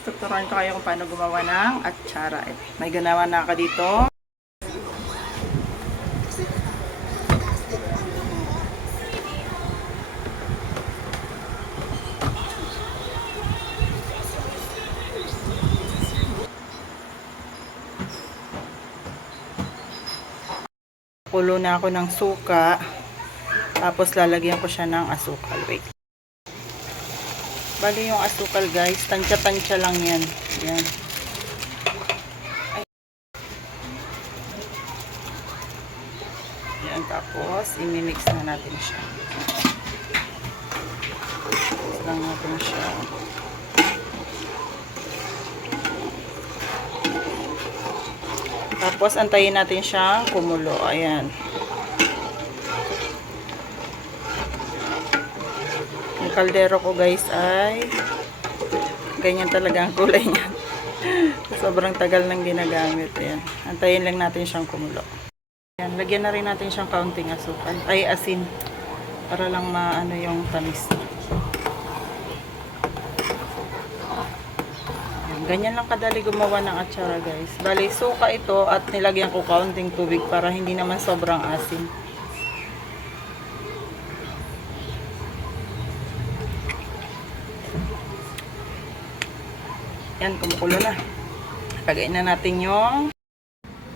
Tuturuan ko kayo kung paano gumawa ng atsara. May ganawa na ako dito. Kulo na ako ng suka. Tapos lalagyan ko siya ng asukal. Wait. Bali yung asukal guys, tansya-tansya lang yan. Yan. Yan, tapos imimix na natin siya. Mix lang natin siya. Tapos antayin natin siyang kumulo. Ayan. Yung kaldero ko guys ay ganyan talaga ang kulay niya. Sobrang tagal nang ginagamit. Ayan. Antayin lang natin siyang kumulo. Ayan. Lagyan na rin natin siyang kaunting asukal. Ay, asin. Para lang maano yung tamis. Ayan. Ganyan lang kadali gumawa ng atsara guys. Bali, suka ito at nilagyan ko kaunting tubig para hindi naman sobrang asin. Yan, kumukulo na. Lagay na natin yung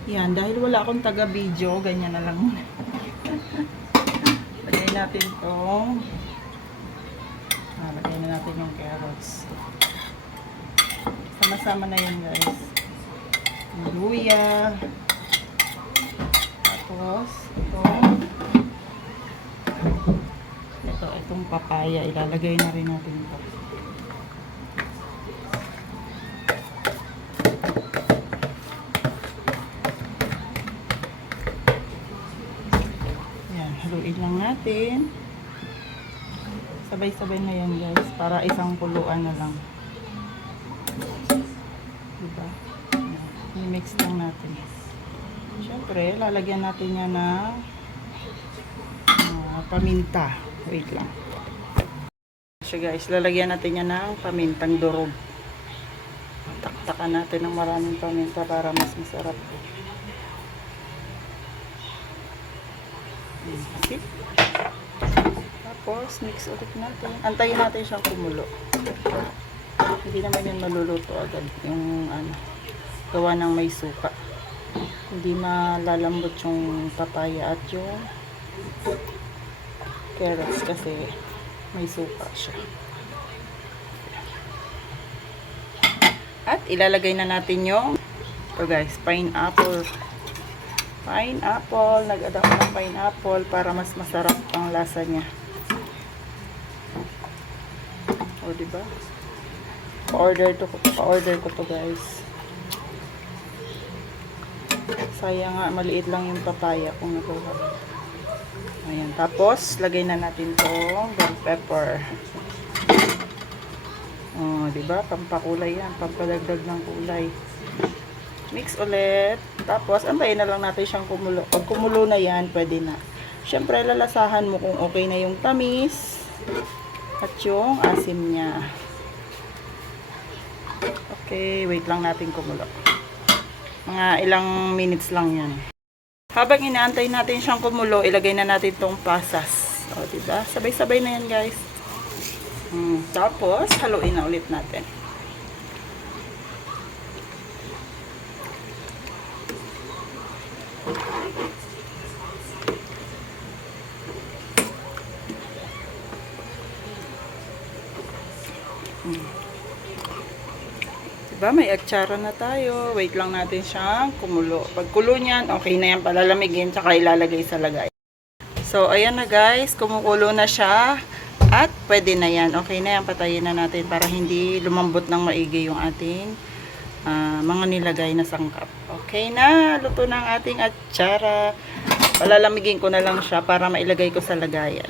yan, dahil wala akong taga-video, ganyan na lang muna. Lagay natin itong lagay na natin yung carrots. Sama-sama na yun guys. Yung luya. Tapos, itong papaya. Ilalagay na rin natin ito. Haluin lang natin. Sabay-sabay na yan guys. Para isang kuluan na lang. Diba? I-mix lang natin. Siyempre, lalagyan natin yan ng paminta. Wait lang. So guys, lalagyan natin yan ng pamintang durog. Taktakan natin ng maraming paminta para mas masarap. Okay. Tapos, mix ulit natin. Antayin natin siyang kumulo. Hindi naman yan maluluto agad. Yung gawa ng may suka. Hindi malalambot yung papaya at yung carrots kasi may suka siya. At ilalagay na natin yung guys, pineapple. Nag-add ako ng pineapple para mas masarap ang lasa niya. O, diba? Pa-order ko to guys. Sayang nga, maliit lang yung papaya kung nakuha. Ayan, tapos lagay na natin tong bell pepper. O, diba? Pampakulay yan, pampadagdag ng kulay. Mix ulit. Tapos, antayin na lang natin siyang kumulo. Pag kumulo na yan, pwede na. Siyempre, lalasahan mo kung okay na yung tamis at yung asim niya. Okay, wait lang natin kumulo. Mga ilang minutes lang yan. Habang inaantay natin siyang kumulo, ilagay na natin tong pasas. O, diba? Sabay-sabay na yan, guys. Tapos, haluin na ulit natin. Diba, may atsara na tayo. Wait lang natin siyang kumulo. Pag kulo niyan, okay na yan. Palalamigin, tsaka ilalagay sa lagay. So, ayan na guys. Kumukulo na siya. At pwede na yan. Okay na yan. Patayin na natin para hindi lumambot ng maigi yung ating mga nilagay na sangkap. Okay na. Luto na ang ating atsara. Palalamigin ko na lang siya para mailagay ko sa lagayan.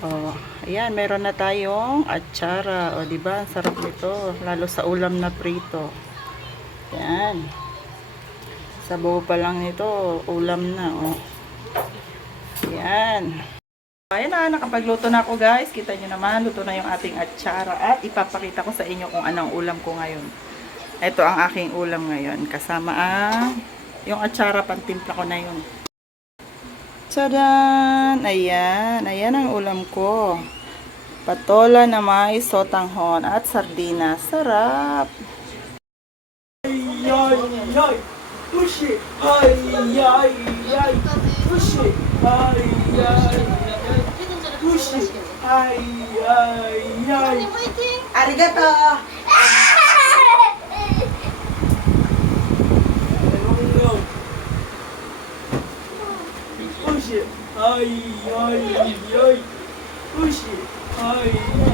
Oh, ayan, meron na tayong atsara. O, diba? Ang sarap nito. Lalo sa ulam na prito. Ayan. Sabaw pa lang nito. Ulam na, oh. Ayan. Ayan na, nakapagluto na ako guys. Kita nyo naman, luto na yung ating atsara. At ipapakita ko sa inyo kung anong ulam ko ngayon. Ito ang aking ulam ngayon. Kasama ang yung atsara, pantimpla ko na yun. Tadaan! Ayan, ayan ang ulam ko. Patola na mais, sotanghon at sardinas. Sarap! Ay, ay, push it. Ay, ay, push it. Ay, push it. Ay, Arigato! Push it. Ay, push it. Ay,